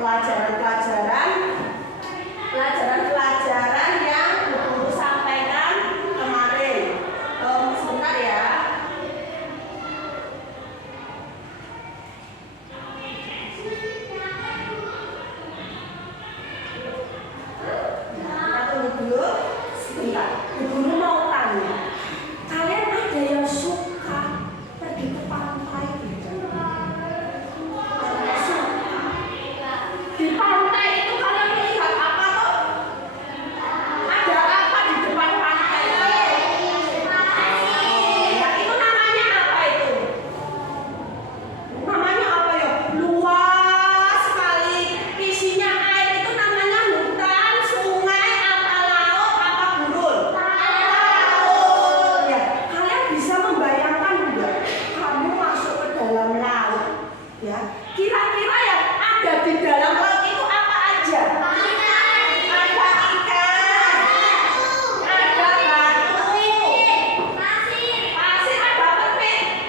pelajaran yang guru sampaikan kemarin. Sebentar ya. Kita tunggu dulu sebentar. Guru mau tanya, kalian ada yang suka pergi ke pantai gitu? Di pantai itu kalian melihat apa tuh? Ada apa di depan pantai? Ya, itu namanya apa itu? Namanya apa ya? Luas sekali. Isinya air itu namanya hutan, sungai, apa laut, apa gurun? Laut. Ya, kalian bisa membayangkan enggak? Kamu masuk ke dalam laut, ya. Kira-kira yang ada di dalam laut itu apa aja? Ada ikan, ada batu, pasir, ada permit,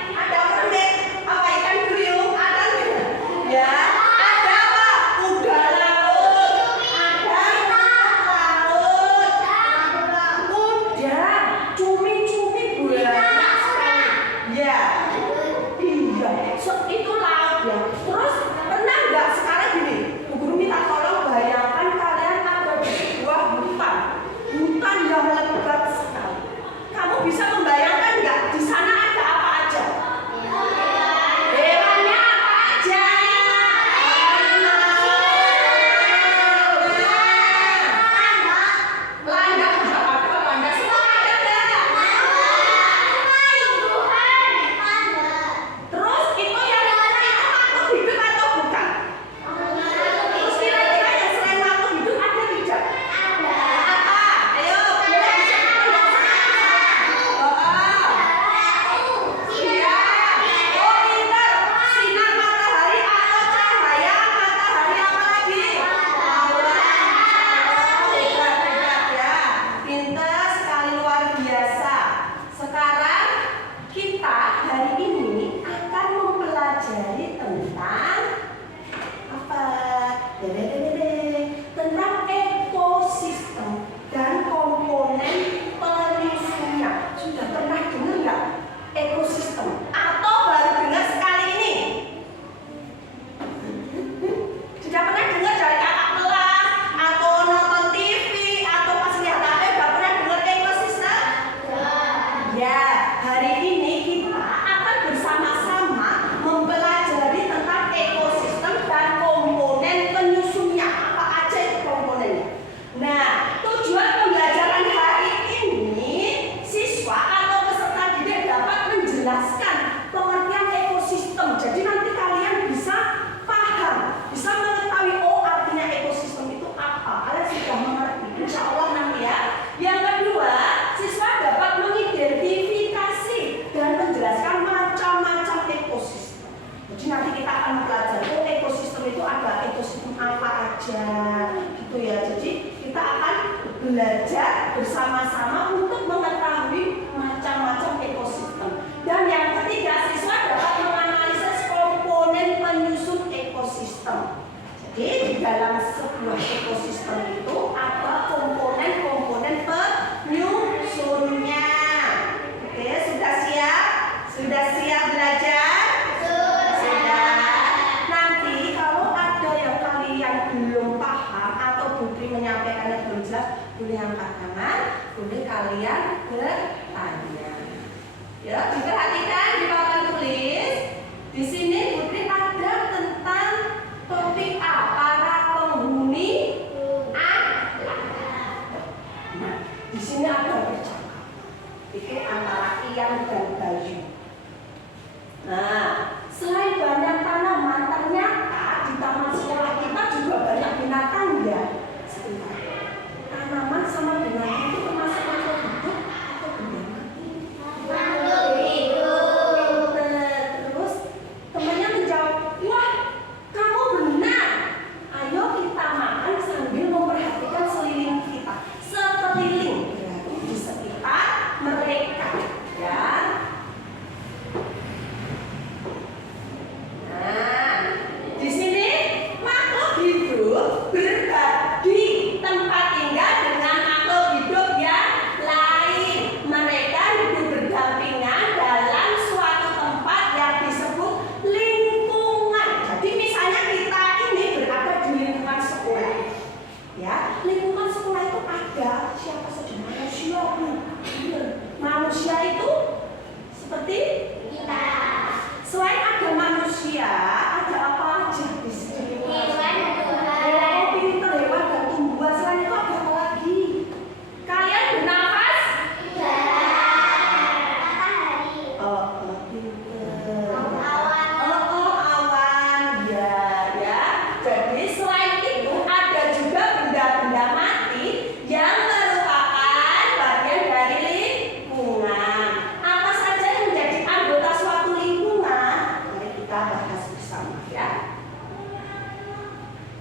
apa ikan duyung, ada enggak? Ya, ada apa? Kuda laut, ada laut, kuda, cumi-cumi banyak sekali. Ya, iya, itu laut ya. Terus pernah nggak sekarang gini, Bu Guru minta tolong bayangkan kalian ada di sebuah hutan yang lebat sekali. Kamu bisa membayangkan nggak di sana ada apa aja? Hewannya apa aja? Landak juga ada, landak semua ada nggak? Terus itu yang makhluk hidup atau bukan? Terus kira-kira yang selain makhluk hidup ada tidak? Apa? Ayo, boleh disebutkan dong. Iya. Oh, pintar. Sinar matahari atau cahaya matahari apa lagi? Hebat ya. Pintar sekali, luar biasa. Sekarang kita hari ini akan mempelajari tentang apa? Tentang ekosistem dan komponen penyusunnya. Sudah pernah dengar nggak ekosistem? Atau baru dengar sekali ini? Sudah pernah dengar dari kakak kelas atau nonton TV atau pas lihat HP? Udah pernah dengar ekosistem? Ya, hari ini kita akan bersama-sama mempelajari tentang ekosistem dan komponen penyusunnya. Apa aja itu komponennya? Nah, tujuan pembelajaran hari ini siswa atau peserta didik dapat menjelaskan pengertian ekosistem. Jadi nanti kalian bisa paham, bisa mengetahui oh artinya ekosistem itu apa. Kalian sudah mengerti, insya Allah nanti ya. Yang kedua, siswa dapat mengidentifikasi dan menjelaskan macam-macam ekosistem. Jadi nanti kita akan mempelajari oh ekosistem itu ada ekosistem apa aja, gitu ya. Jadi kita akan belajar bersama-sama untuk mengetahui macam-macam ekosistem. Dan yang ketiga, siswa dapat menganalisis komponen penyusun ekosistem. Jadi di dalam sebuah ekosistem itu ada komponen-komponen penyusunnya. Oke, sudah siap? Sudah siap belajar? Sudah. Nanti kalau ada yang kalian belum paham atau Putri menyampaikannya belum jelas, boleh angkat tangan, boleh kalian bertanya. Ya, diperhatikan di papan tulis. Di sini Putri ada tentang topik A, para penghuni alam. Nah, di sini ada percakapan. Itu antara Ian dan Bayu. Nah, selain banyak tanaman, ternyata di taman sekolah kita juga banyak binatang ya. Sebentar. Tanaman sama binatang itu termasuk makhluk hidup atau benda mati? Terus temannya menjawab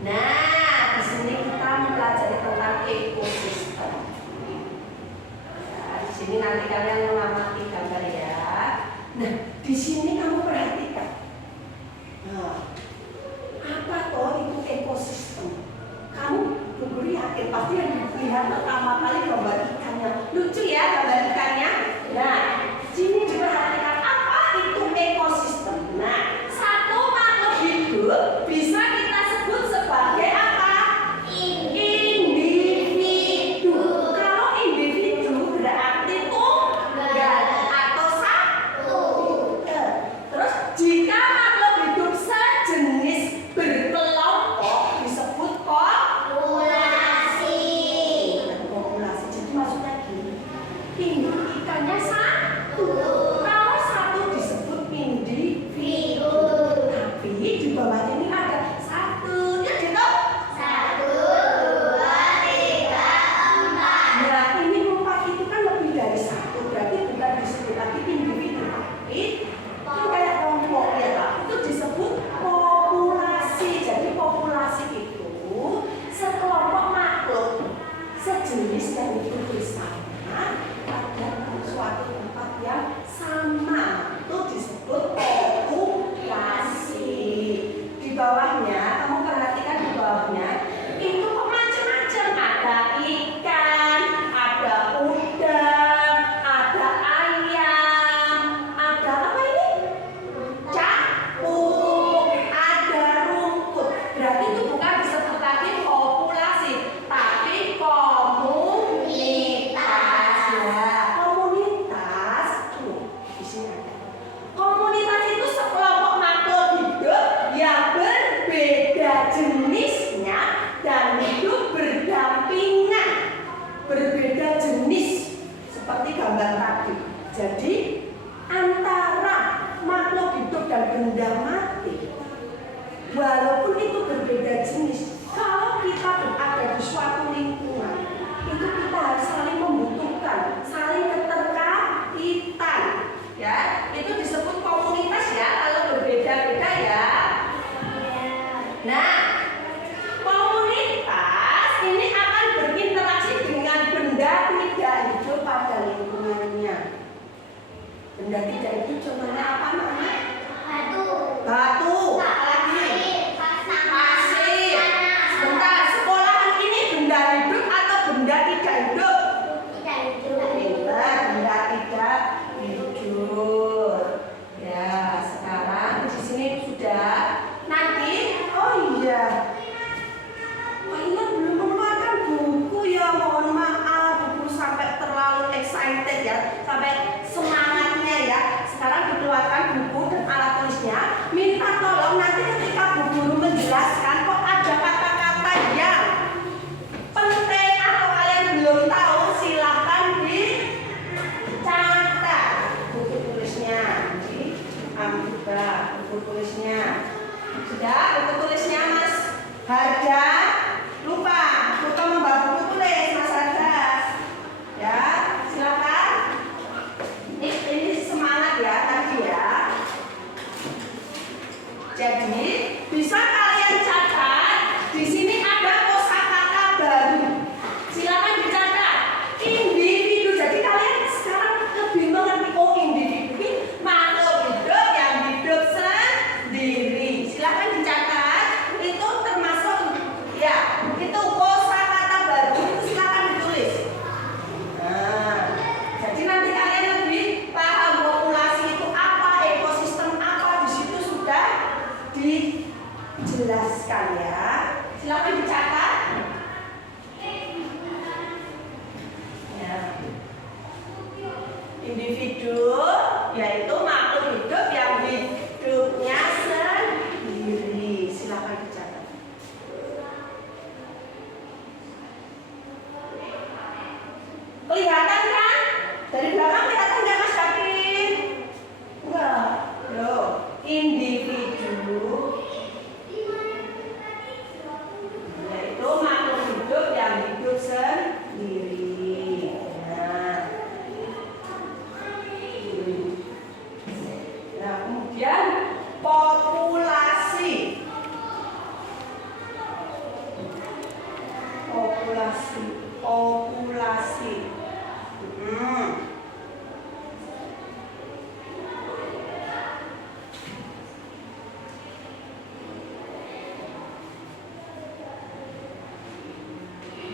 Nah, di sini kita mempelajari tentang ekosistem. Nah, di sini nanti kalian mengamati gambar ya. Nah, di sini kamu perhatikan. Nah, apa toh itu ekosistem? Kamu guru yakin pasti yang lihat pertama kali gambar ikannya. Lucu ya gambar ikannya. Nah, sini diperhatikan apa itu ekosistem. Nah, satu makhluk hidup bisa kita sebut sebagai apa? Individu. Kalau individu berarti tunggal atau satu. Terus jika makhluk hidup sejenis berkelompok disebut populasi. Populasi. Jadi maksudnya gini, ini ikannya satu. Kalau satu disebut individu. Tapi di bawahnya ini Ovulasi. Ovulasi.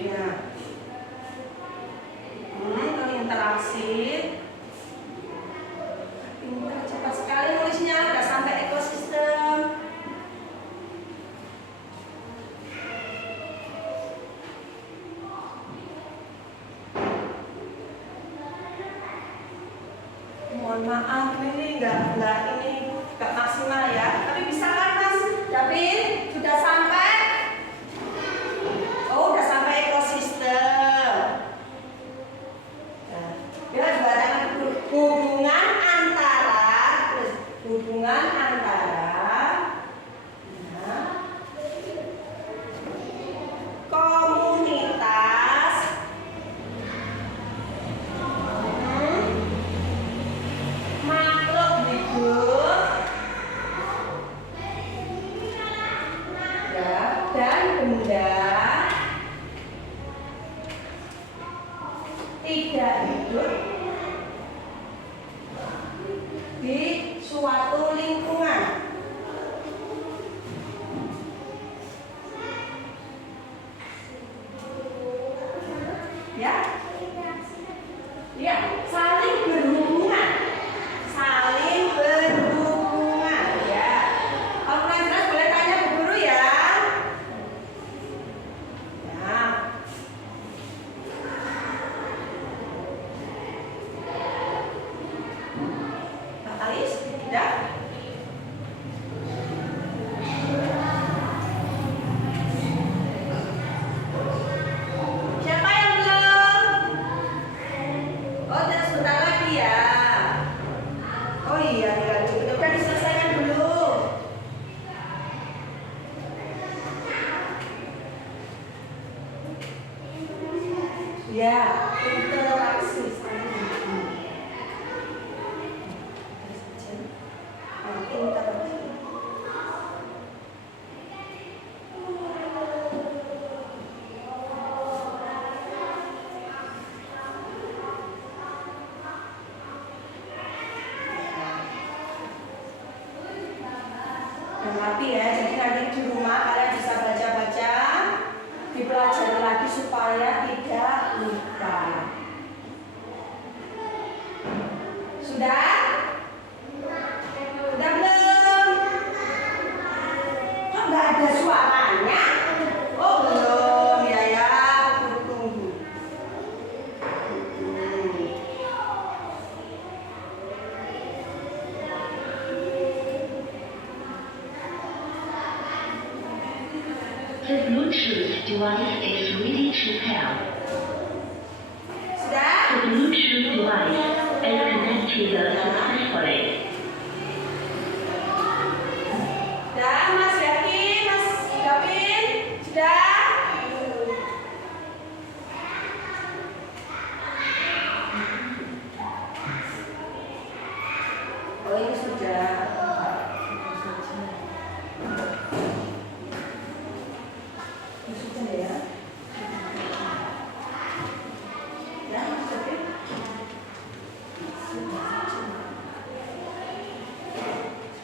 Ya. Interaksi. Pintar, cepat sekali nulisnya, udah sampai ekosistem. Mohon maaf, ini nggak maksimal ya, tapi bisa kan Mas David? Sudah sampai? Oh, udah sampai ekosistem. Nah, kita juga ada hubungan antara komunitas makhluk hidup dan benda tidak hidup di suatu lingkungan. Ya, ya, saling berhubungan, ya. Kalau kurang jelas boleh tanya ke guru ya. Nah, Pak Alis, tidak? Siapa yang belum? Oh, dan sebentar lagi ya. Oh iya, udah diselesaikan dulu. Ya, interaksi. Interaksi. Rapi ya, jadi nanti di rumah kalian bisa baca-baca, dipelajari lagi supaya tidak lupa. Sudah? Sudah belum? Kok nggak ada suaranya? Oh belum ya, tunggu. The Bluetooth device is ready to pair. Sudah? The Bluetooth device is connected successfully. Sudah, Mas yakin? Mas Gavin? Sudah? Oh ini sudah. Ini sudah ya. Ya, Mas Gavin?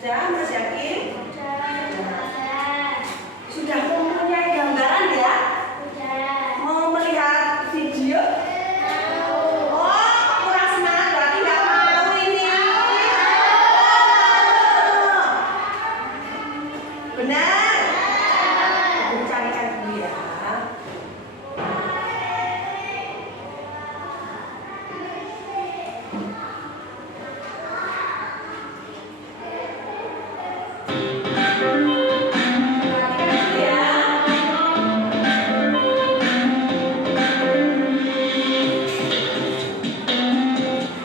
Sudah, Mas yakin? Sudah mempunyai gambaran ya? Mau melihat video? Oh, kurang semangat berarti nggak mau ini. Oh, benar? Aku carikan dulu ya.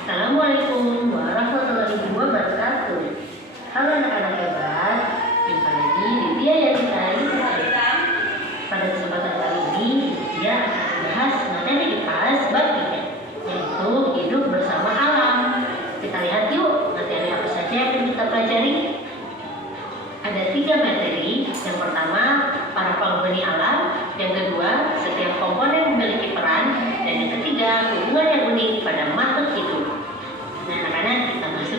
Assalamualaikum warahmatullahi wabarakatuh. Halo anak-anak hebat, jumpa lagi di Dia Yadika. Pada kesempatan kali ini, dia akan membahas materi IPAS bab 3, yaitu hidup bersama alam. Kita lihat yuk materi apa saja yang kita pelajari. Ada 3 materi. Yang pertama, para penghuni alam. Yang kedua, setiap komponen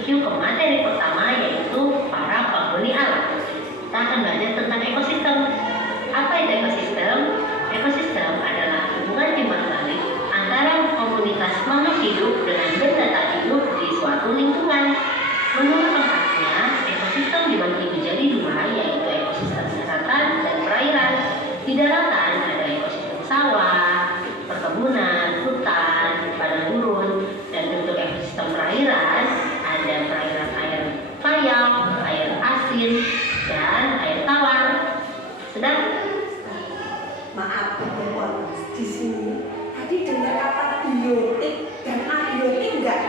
yuk ke materi pertama, yaitu para penghuni alam. Kita akan belajar tentang ekosistem. Apa itu ekosistem? Ekosistem adalah hubungan timbal balik antara komunitas makhluk hidup dengan benda tak hidup di suatu lingkungan. Menurut tempatnya, ekosistem dibagi menjadi dua, yaitu ekosistem daratan dan perairan. Di daratan ada ekosistem sawah, perkebunan, hutan, padang gurun, dan bentuk ekosistem perairan ada perairan air payau, air asin, dan air tawar. Sedang Maaf, di sini tadi dengar kata biotik dan abiotik enggak?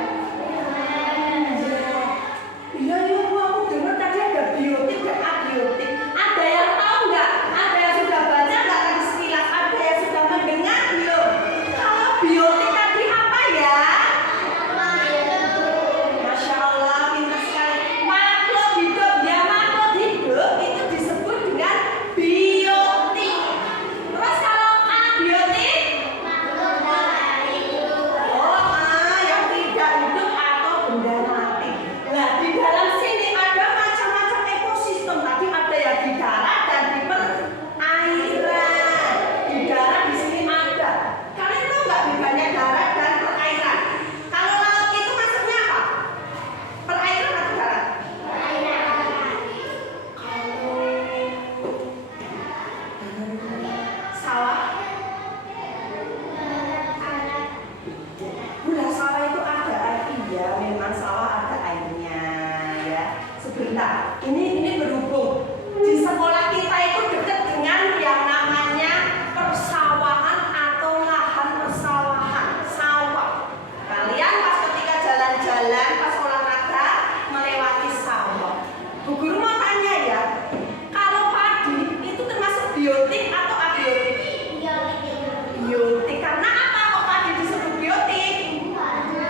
Iya, aku dengar tadi ada biotik dan abiotik. Ada yang tahu nggak? Ada yang sudah baca nggak tadi sekilas? Ada yang sudah mendengar belum? Kalau biotik tadi apa ya? Masya Allah, pintar sekali. Makhluk hidup, ya makhluk hidup itu disebut dengan biotik. Terus kalau abiotik? Yang tidak hidup atau benda mati. Nah, di dalam sini ada macam-macam ekosistem. Tadi ada yang di darat dan di perairan. Di darat di sini ada. Kalian tahu nggak bedanya darat dan perairan? Kalau laut itu maksudnya apa? Perairan atau darat? Sawah? Udah sawah itu ada air, iya memang sawah ada airnya ya. Sebentar, ini berhubung di sekolah kita itu dekat dengan yang namanya persawahan atau lahan persawahan, sawah. Kalian pas ketika jalan-jalan pas olahraga melewati sawah. Bu guru mau tanya ya, kalau padi itu termasuk biotik atau abiotik? Biotik. Karena apa kok padi disebut biotik?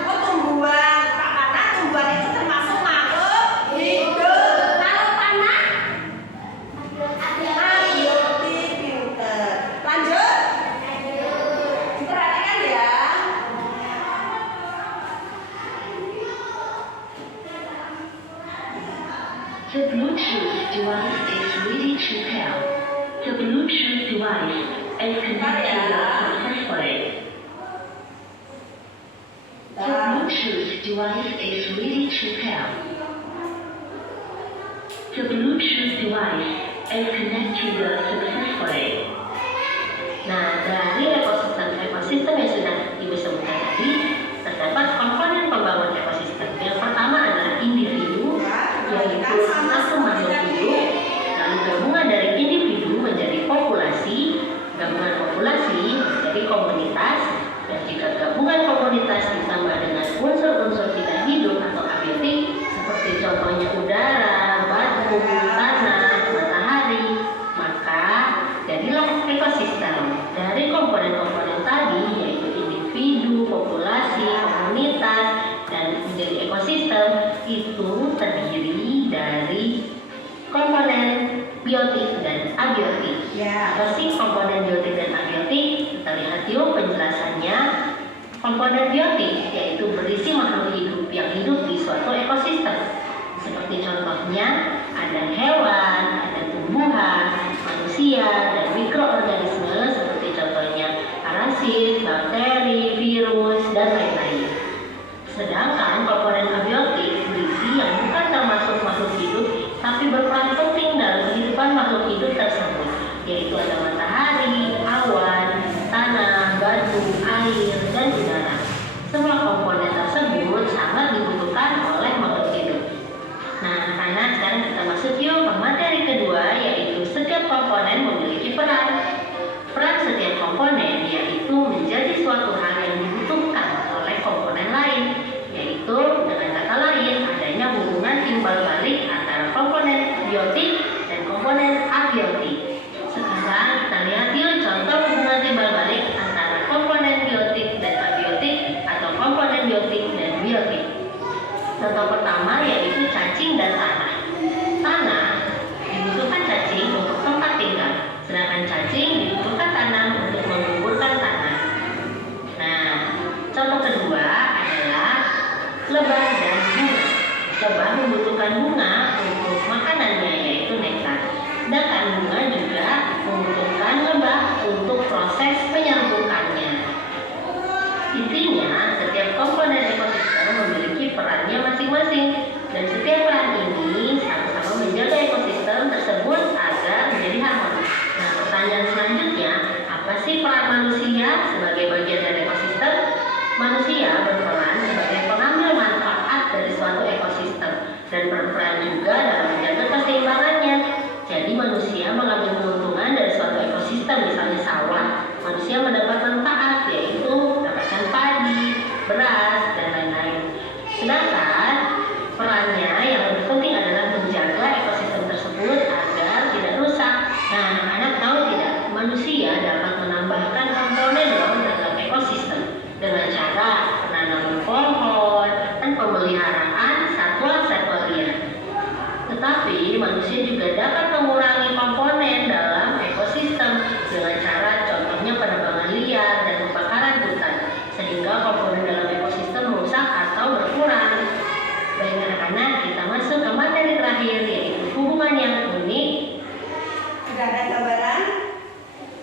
Oh, tumbuhan. Karena tumbuhan itu termasuk makhluk hidup. Kalau tanah? Abiotik. Pinter. Lanjut. Diperhatikan ya. The Bluetooth device is ready to pair. The Bluetooth device is connected successfully. The Bluetooth device is ready to pair. The Bluetooth device is connected successfully. Nah, dari ekosistem yang sudah Ibu sebutkan tadi, terdapat komponen pembangun ekosistem. Yang pertama adalah individu, yaitu satu makhluk hidup, lalu gabungan dari individu menjadi populasi, gabungan populasi menjadi komunitas, dan jika gabungan komunitas ditambah dengan unsur-unsur tidak hidup atau abiotik, seperti contohnya udara, batu, tanah, matahari, maka jadilah ekosistem. Dari komponen-komponen tadi, yaitu individu, populasi, komunitas, dan menjadi ekosistem, itu terdiri dari komponen biotik dan abiotik. Apa sih komponen biotik dan abiotik? Kita lihat yuk penjelasannya. Komponen biotik yaitu berisi makhluk hidup yang hidup di suatu ekosistem. Seperti contohnya ada hewan, ada tumbuhan, manusia, dan mikroorganisme seperti contohnya parasit, bakteri, virus, dan lain-lain. Sedangkan komponen abiotik berisi yang bukan termasuk makhluk hidup tapi berperan penting dalam kehidupan makhluk hidup tersebut, yaitu ada matahari, awan, tanah, batu, air, dan udara. Semua komponen tersebut sangat dibutuhkan oleh makhluk hidup. Nah, anak-anak, sekarang kita masuk yuk ke materi misalnya sawah, manusia mendapat manfaat, yaitu mendapatkan padi, beras, dan lain-lain. Sedangkan perannya yang lebih penting adalah menjaga ekosistem tersebut agar tidak rusak. Nah, anak-anak tahu tidak, manusia dapat menambahkan komponen dalam ekosistem dengan cara penanaman pohon dan pemeliharaan satwa-satwa liar. Tetapi manusia juga dapat mengurangi komponen dalam ekosistem dengan cara contohnya penebangan liar dan pembakaran hutan, sehingga komponen dalam ekosistem rusak atau berkurang. Baik anak-anak, kita masuk ke materi terakhir, yaitu hubungan yang unik. Sudah ada gambaran?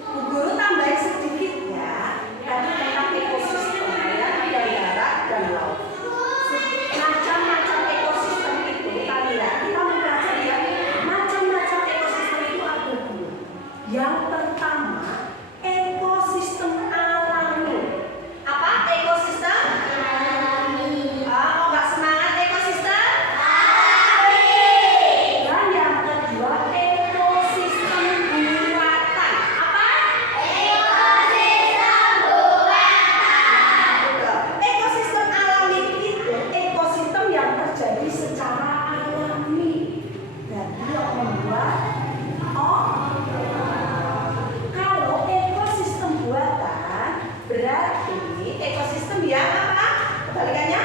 Bu Guru tambahin sedikit ya. Tadi tentang ekosistem ya, darat dan laut. Macam-macam ekosistem itu tadi ya, kita mempelajari ya. Macam-macam ekosistem itu ada dua. Yang pertama, ekosistem alami. Apa ekosistem? Alami. Oh, nggak semangat ekosistem? Alami. Dan yang kedua, ekosistem buatan. Apa? Ekosistem buatan. Betul. Ekosistem alami itu ekosistem yang terjadi secara alami. Dan dia membuat kalau ekosistem buatan berarti ekosistem yang apa? Kebalikannya?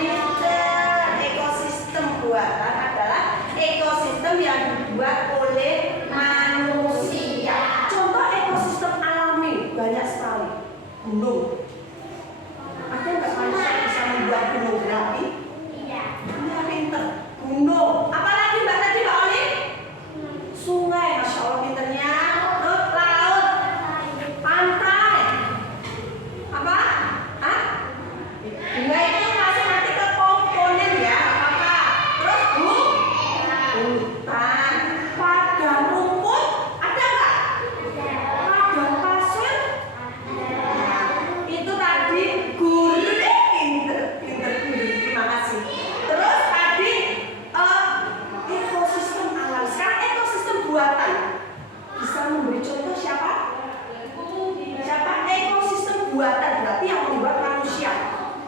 Pinter. Ekosistem buatan adalah ekosistem yang dibuat oleh manusia. Contoh ekosistem alami banyak sekali. Gunung. Ada nggak manusia bisa membuat gunung berapi? Iya, pinter. Gunung. Apalagi Mbak tadi Mbak Oli? Sungai, Masya Allah pinternya. Laut, pantai. Apa? Hah? Bunga itu masuk nanti ke komponen ya, apa? Terus hutan, padang rumput, ada nggak? Padang pasir. Itu tadi guru deh, pinter guru. Terima kasih. Terus tadi ekosistem alam. Sekarang ekosistem buatan. Bisa memberi contoh siapa? Siapa? Ekosistem buatan berarti yang membuat manusia.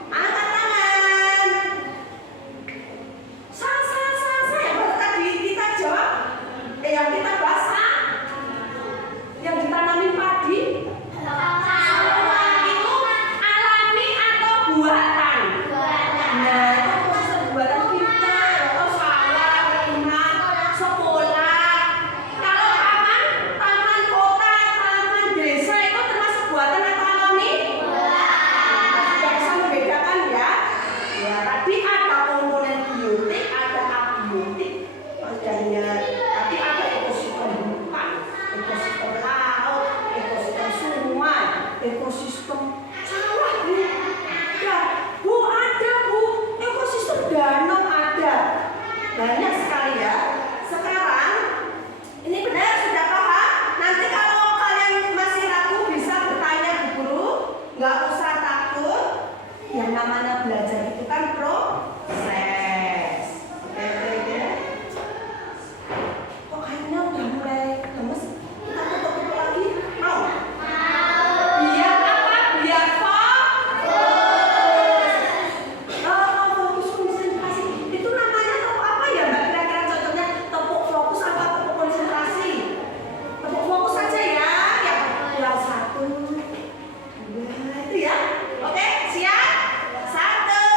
Angkat tangan. Sa yang baru tadi kita jawab. Yang kita bahas yang ditanamin padi. Itu alami atau buatan? Nah, itu ekosistem buatan kita. Atau sawah, rumah, sekolah. Kalau taman kota, taman desa itu termasuk buatan atau alami? Sudah bisa membedakan ya. Ya, tadi ada komponen biotik, ada abiotik. Tadi ada ekosistem hutan, ekosistem laut, ekosistem sungai, ekosistem sawah. Ya, Bu ada Bu, ekosistem danau ada. Banyak sekali ya. Sekarang ini benar sudah paham? Nanti kalau kalian masih ragu bisa bertanya Bu Guru, nggak usah takut. Yang namanya belajar itu kan proses. Oke. Kok kayaknya udah mulai lemes? Kita tutup lagi? Mau? Biar apa? Biar fokus konsentrasi. Itu namanya tepuk apa ya Mbak? Kira-kira contohnya tepuk fokus apa tepuk konsentrasi? Tepuk fokus saja ya. Yang 1, 2, itu ya. Oke, siap? 1,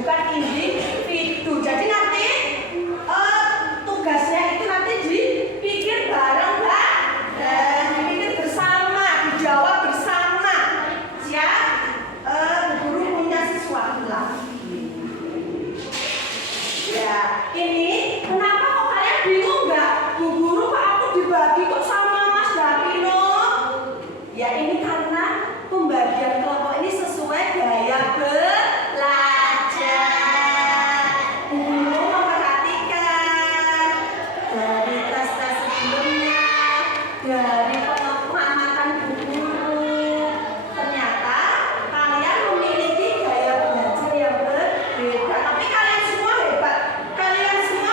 bukan individu. Jadi nanti tugasnya itu nanti dipikir bareng dan dipikir bersama, dijawab bersama. Siap? Bu Guru punya sesuatu lagi. Ya, ini kenapa kok kalian bingung nggak? Bu Guru kok aku dibagi kok sama Mas Davino? Ya ini karena pembagian kelompok ini sesuai gaya belajar. Bu Guru memperhatikan dari tes-tes sebelumnya, dari pengamatan Bu Guru. Ternyata kalian memiliki gaya belajar yang berbeda. Tapi kalian semua hebat. Kalian semua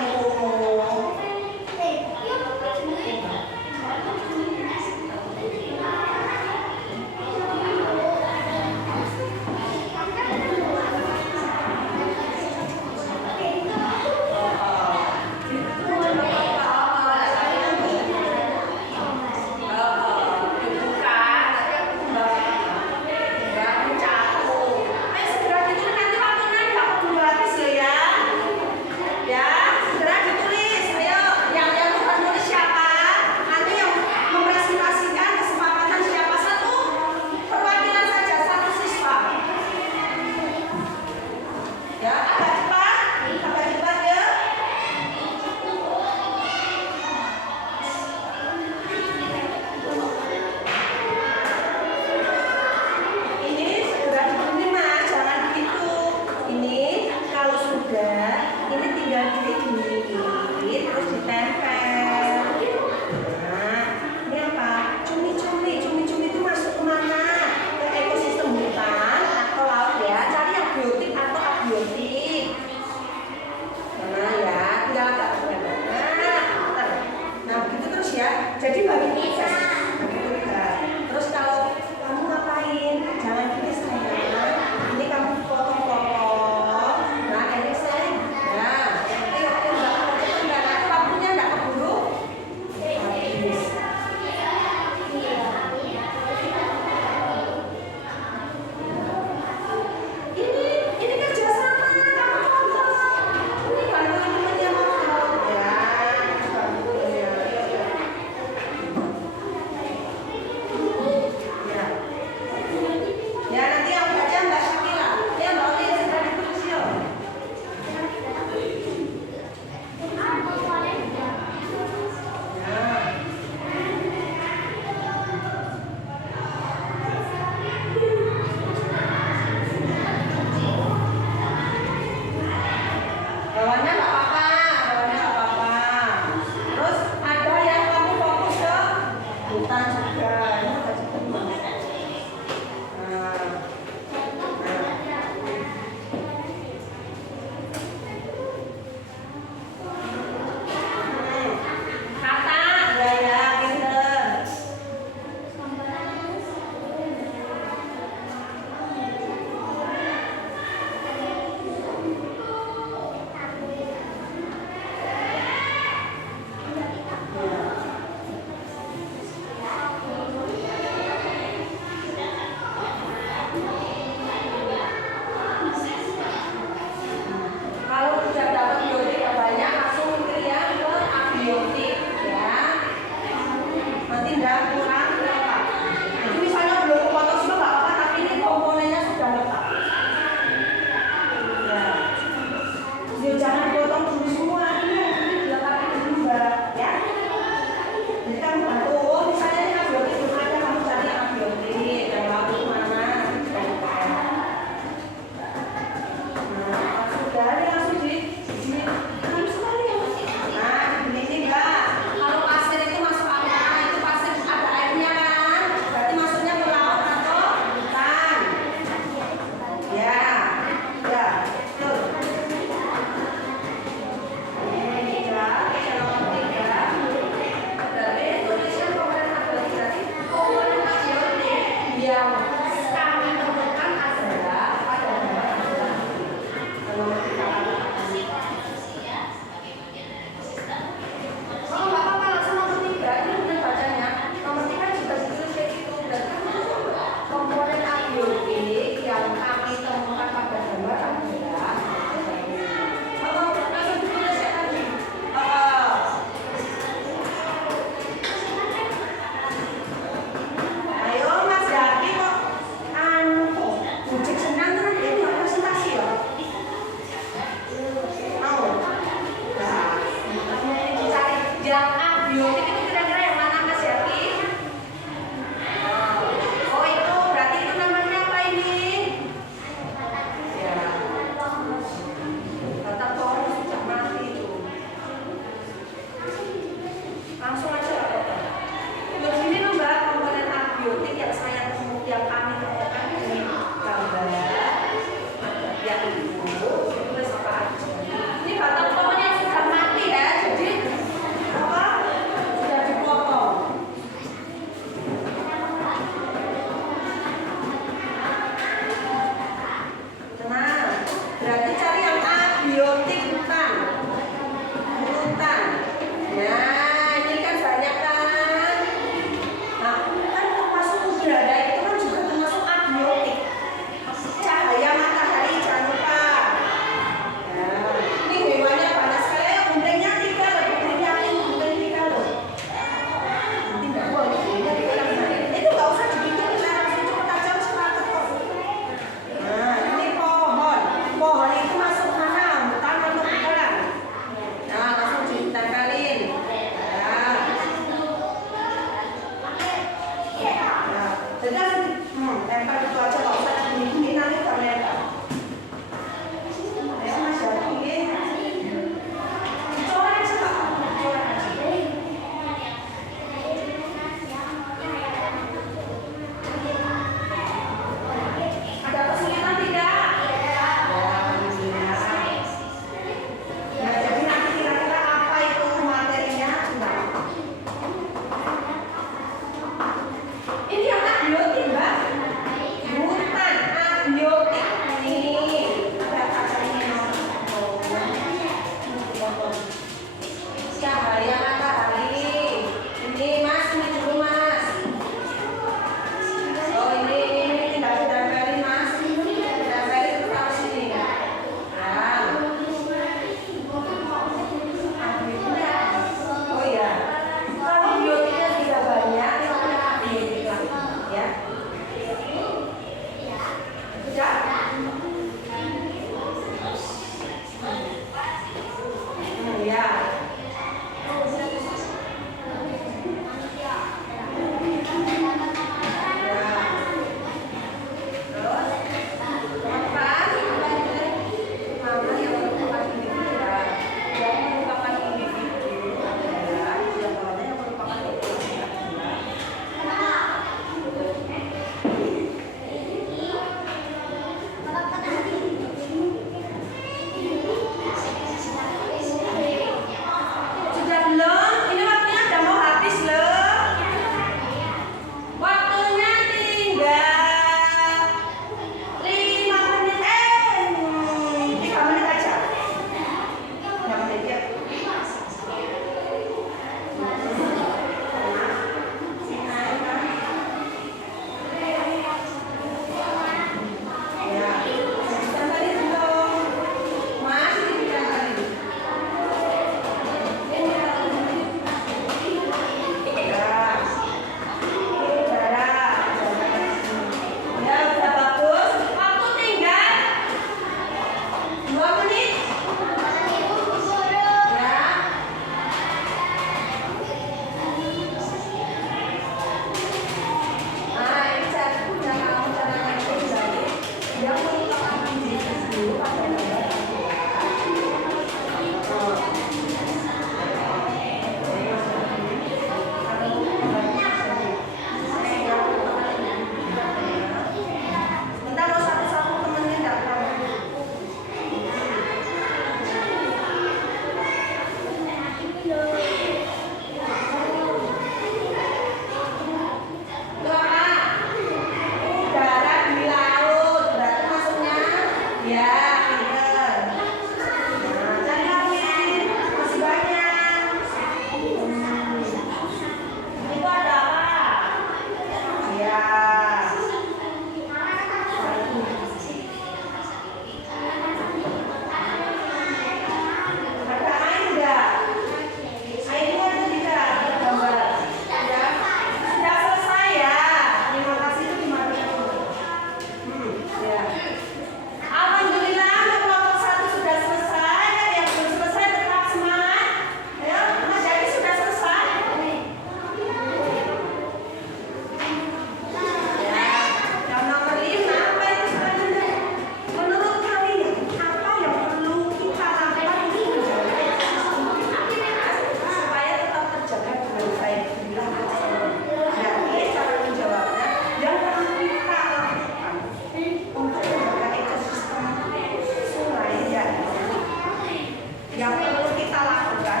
yang perlu kita lakukan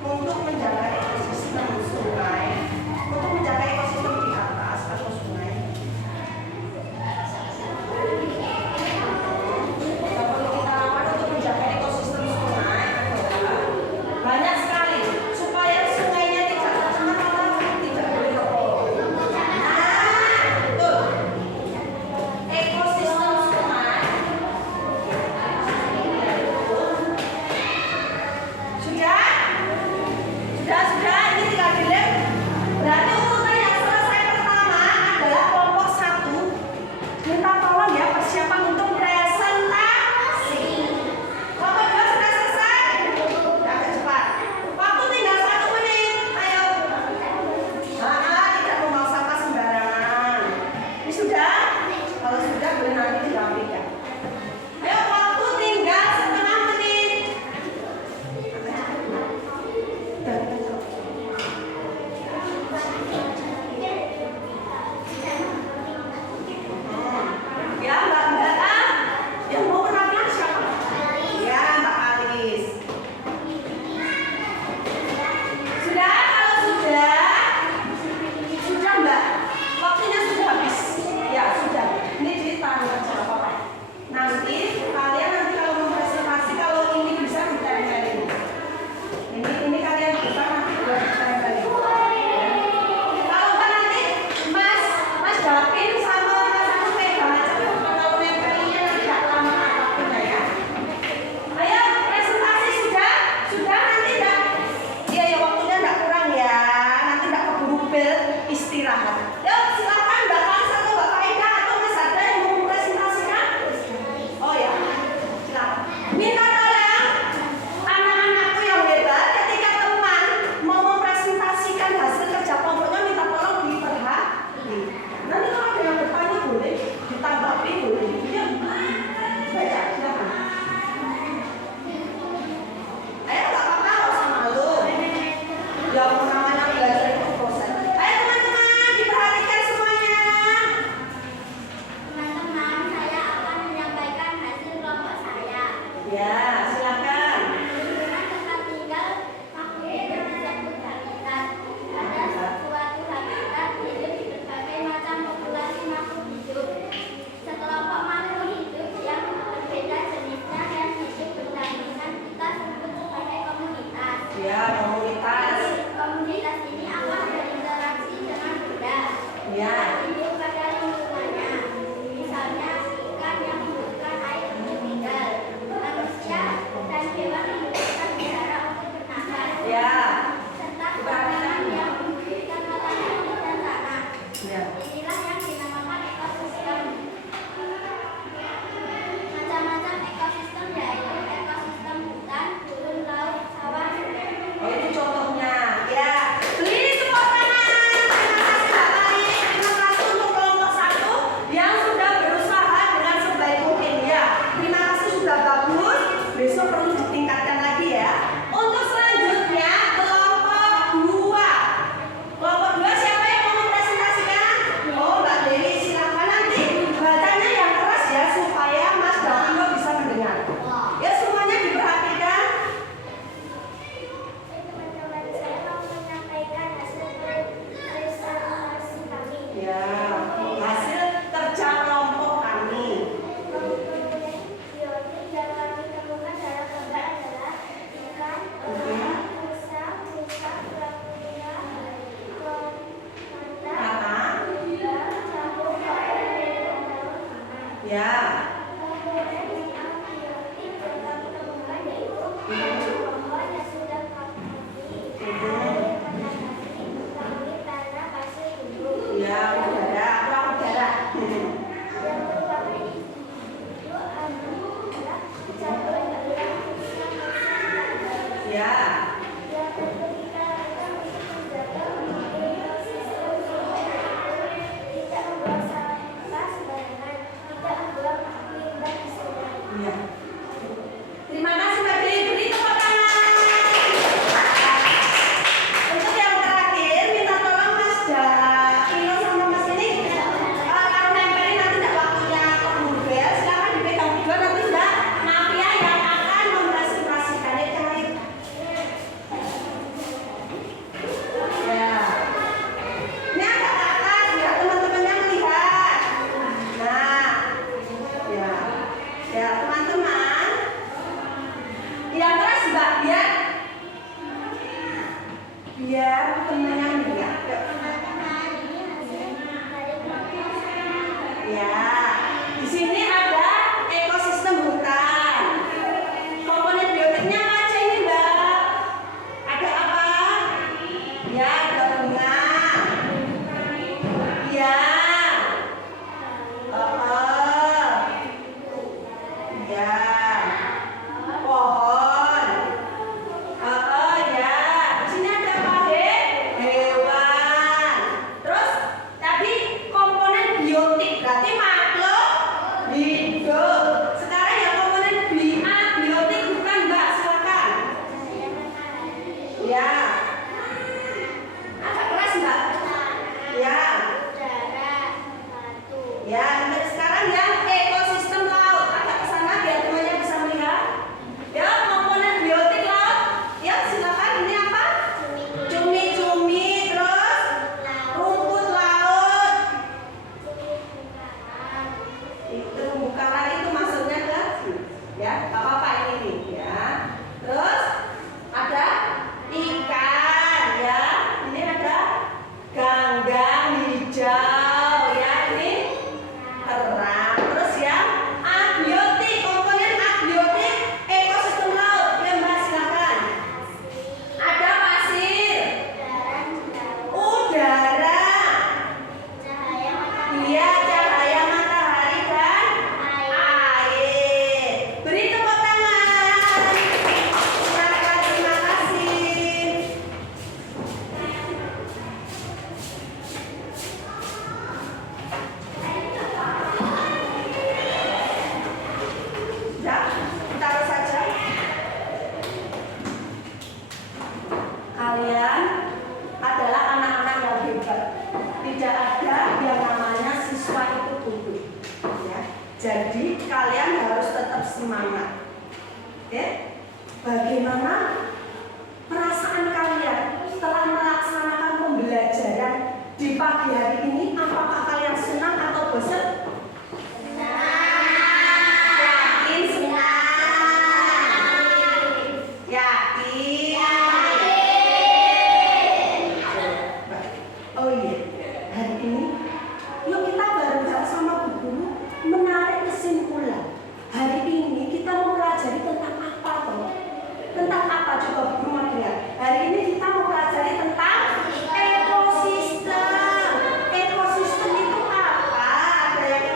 untuk menjaga ekosistem sungai, untuk menjaga ekosistem di atas atau sungai. Yang perlu kita lakukan untuk menjaga ekosistem sungai adalah banyak sekali supaya sungainya tidak tercemar atau tidak bergerak. Nah, betul. Ekosistem sungai sudah ini tinggal dilem. Berarti urutan yang selesai pertama adalah kelompok 1. Minta tolong ya persiapan untuk presentasi. Kelompok 2 sudah selesai. Agak cepat. Waktu tinggal 1 menit. Ayo. Tidak membuang sampah sembarangan. Ini sudah? Kalau sudah boleh nanti dirapikan. Ayo, waktu tinggal setengah menit. Ya, Mbak yang mau kenalan siapa? Ya, Mbak Alis. Sudah? Kalau sudah Mbak. Waktunya sudah habis. Ya, sudah. Ini ditahan aja apa-apa. Nanti kalian kalau mempresentasi, kalau ini bisa ditempelin. Ini kalian bisa nanti buat ditempelin. Kalau enggak nanti Mas Davin sama Mas Agus pegang aja kalau nempelinnya nanti enggak lama waktunya ya. Ayo presentasi sudah nanti enggak. Iya ya waktunya enggak kurang ya. Nanti enggak keburu bel istirahat. Yuk silakan Mbak Alis atau Mbak Faida atau Mas Ada yang mau mempresentasikan. Oh ya, silakan. Minta tolong anak-anakku yang hebat ketika teman mau mempresentasikan hasil kerja kelompoknya minta tolong diperhati. Nanti kalau ada yang bertanya boleh ditanggapi boleh. Ya, baca silakan. Ayo nggak apa-apa nggak usah malu. Yang namanya belajar itu proses. Ayo teman-teman diperhatikan semuanya. Teman-teman, saya akan menyampaikan hasil kelompok saya. Ya, silakan. Lingkungan tempat tinggal makhluk hidup disebut habitat. Ada suatu habitat hidup di berbagai macam populasi makhluk hidup. Sekelompok makhluk hidup yang berbeda jenisnya yang hidup berdampingan kita sebut sebagai komunitas. Ya, komunitas. Komunitas ini akan berinteraksi dengan benda. Ya. Hidup pada lingkungannya. Misalnya ikan yang membutuhkan air untuk tinggal, manusia dan hewan yang membutuhkan udara untuk bernafas, Ya. serta tanaman yang membutuhkan matahari dan tanah. Ya. Inilah yang dinamakan ekosistem. Macam-macam ekosistem yaitu ekosistem hutan, gurun, laut, sawah, sungai. Oh itu contohnya. Ya. Beri tepuk tangan. Terima kasih Mbak Alis. Terima kasih untuk kelompok 1 yang sudah berusaha dengan sebaik mungkin ya. Terima kasih sudah bagus. Besok perlu ditingkatkan lagi ya. Untuk selanjutnya kelompok 2. Kelompok 2 siapa yang mau mempresentasikan? Oh Mbak Dewi silakan nanti bacanya yang keras ya supaya Mas Davin bisa mendengar. Ya semuanya diperhatikan. Teman-teman, saya mau menyampaikan hasil presentasi kami. Ya, hasil kerja kelompok kami. Biotik yang kami temukan dalam gambar adalah ikan, rusa, kura-kura, manta, jamur, dan daun. Ya, Kemudian yang biotik yang kami temukan yaitu pohon yang sudah kami air, matahari, langit, tanah, pasir, gunung. ya udara, kurang udara. Yang merupakan individu adalah jamur yang Ya, yang perlu kita lakukan untuk menjaga ekosistem sungai tidak membuang sampah sembarangan, tidak membuang limbah di sungai. ya. Terima kasih Mbak Dewi. Beri tepuk tangan. Untuk yang terakhir minta tolong Mas Davin sama Mas ini kalau nempelin nanti tidak waktunya keburu bel. Silakan dipegang berdua nanti Mbak. Maaf Ya. Pohon. Ya. Di sini ada apa, hewan. Terus tadi komponen biotik berarti makhluk hidup. Sekarang yang komponen abiotik bukan, Mbak, silakan. Ya. Agak keras, Mbak. Ya. Ya, sekarang yang ekosistem laut. Agak ke sana biar temannya bisa melihat. Ya, komponen biotik laut. Ya, silakan. Ini apa? Cumi-cumi, terus rumput laut. Itu terumbu karang itu masuknya ke ya, nggak apa-apa ini nih, ya. Terus ada ikan, ya. Ini ada ganggang hijau, ya. Ini terang. Terus yang abiotik, komponen abiotik ekosistem laut. Ya, Mbak, silakan. Ada pasir, udara, iya, cahaya matahari dan air. Beri tepuk tangan. Silakan, terima kasih. Ya, taruh saja. Kalian adalah anak-anak yang hebat. Tidak ada yang namanya siswa itu gugup. Ya. Jadi kalian harus tetap semangat. Oke? Bagaimana perasaan kalian setelah melaksanakan pembelajaran di pagi hari ini? Apakah kalian senang atau bosan? Yakin senang? Yakin? Oh iya, hari ini yuk kita bareng sama Bu Guru menarik kesimpulan. Hari ini kita mau pelajari tentang apa toh? Tentang apa coba Bu Guru mau lihat? Hari ini kita mau pelajari tentang ekosistem. Ekosistem itu apa? Ada yang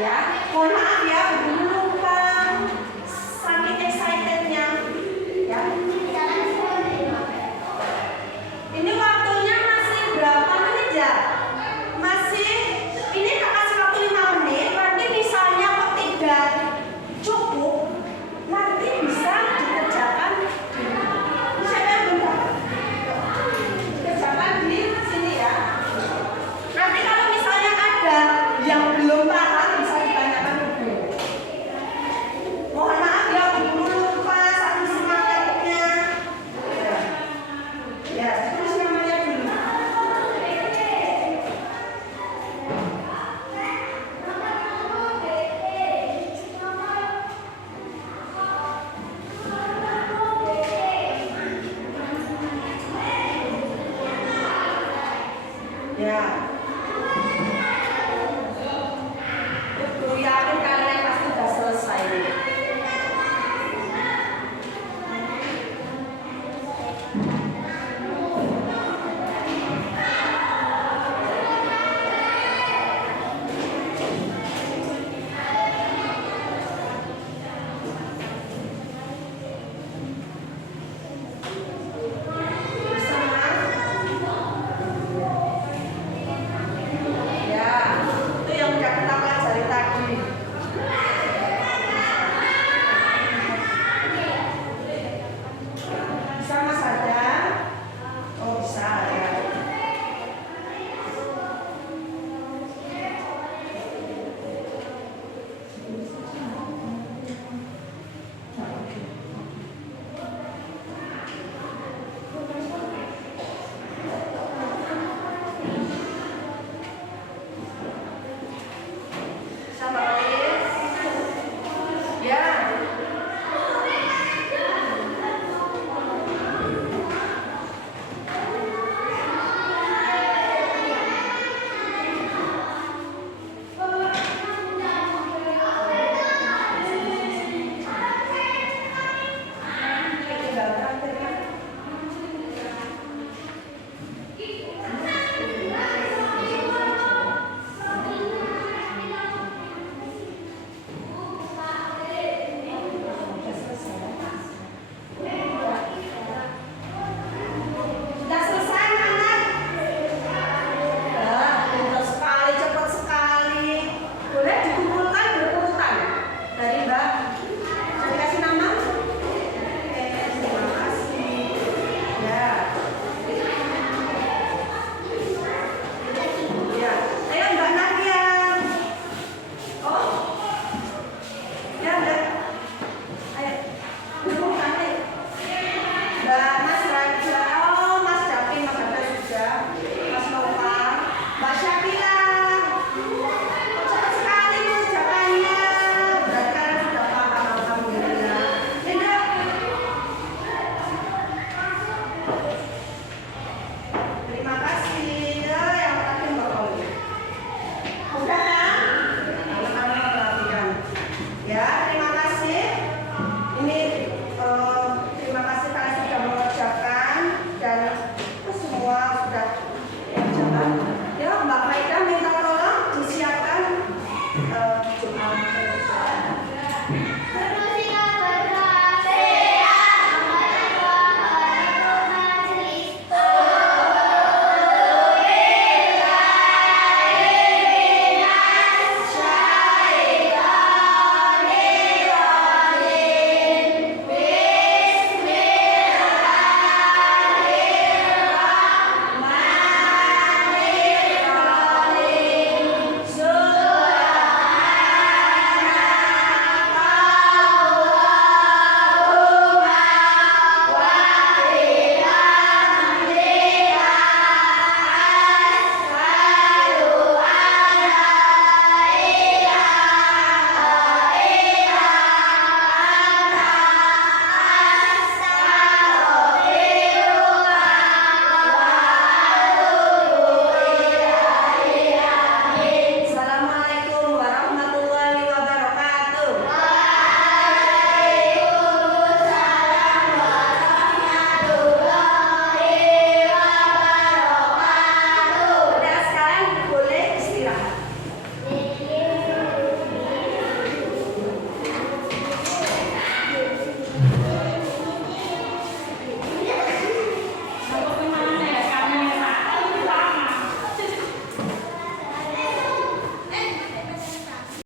Ya, mohon maaf ya, Bu Guru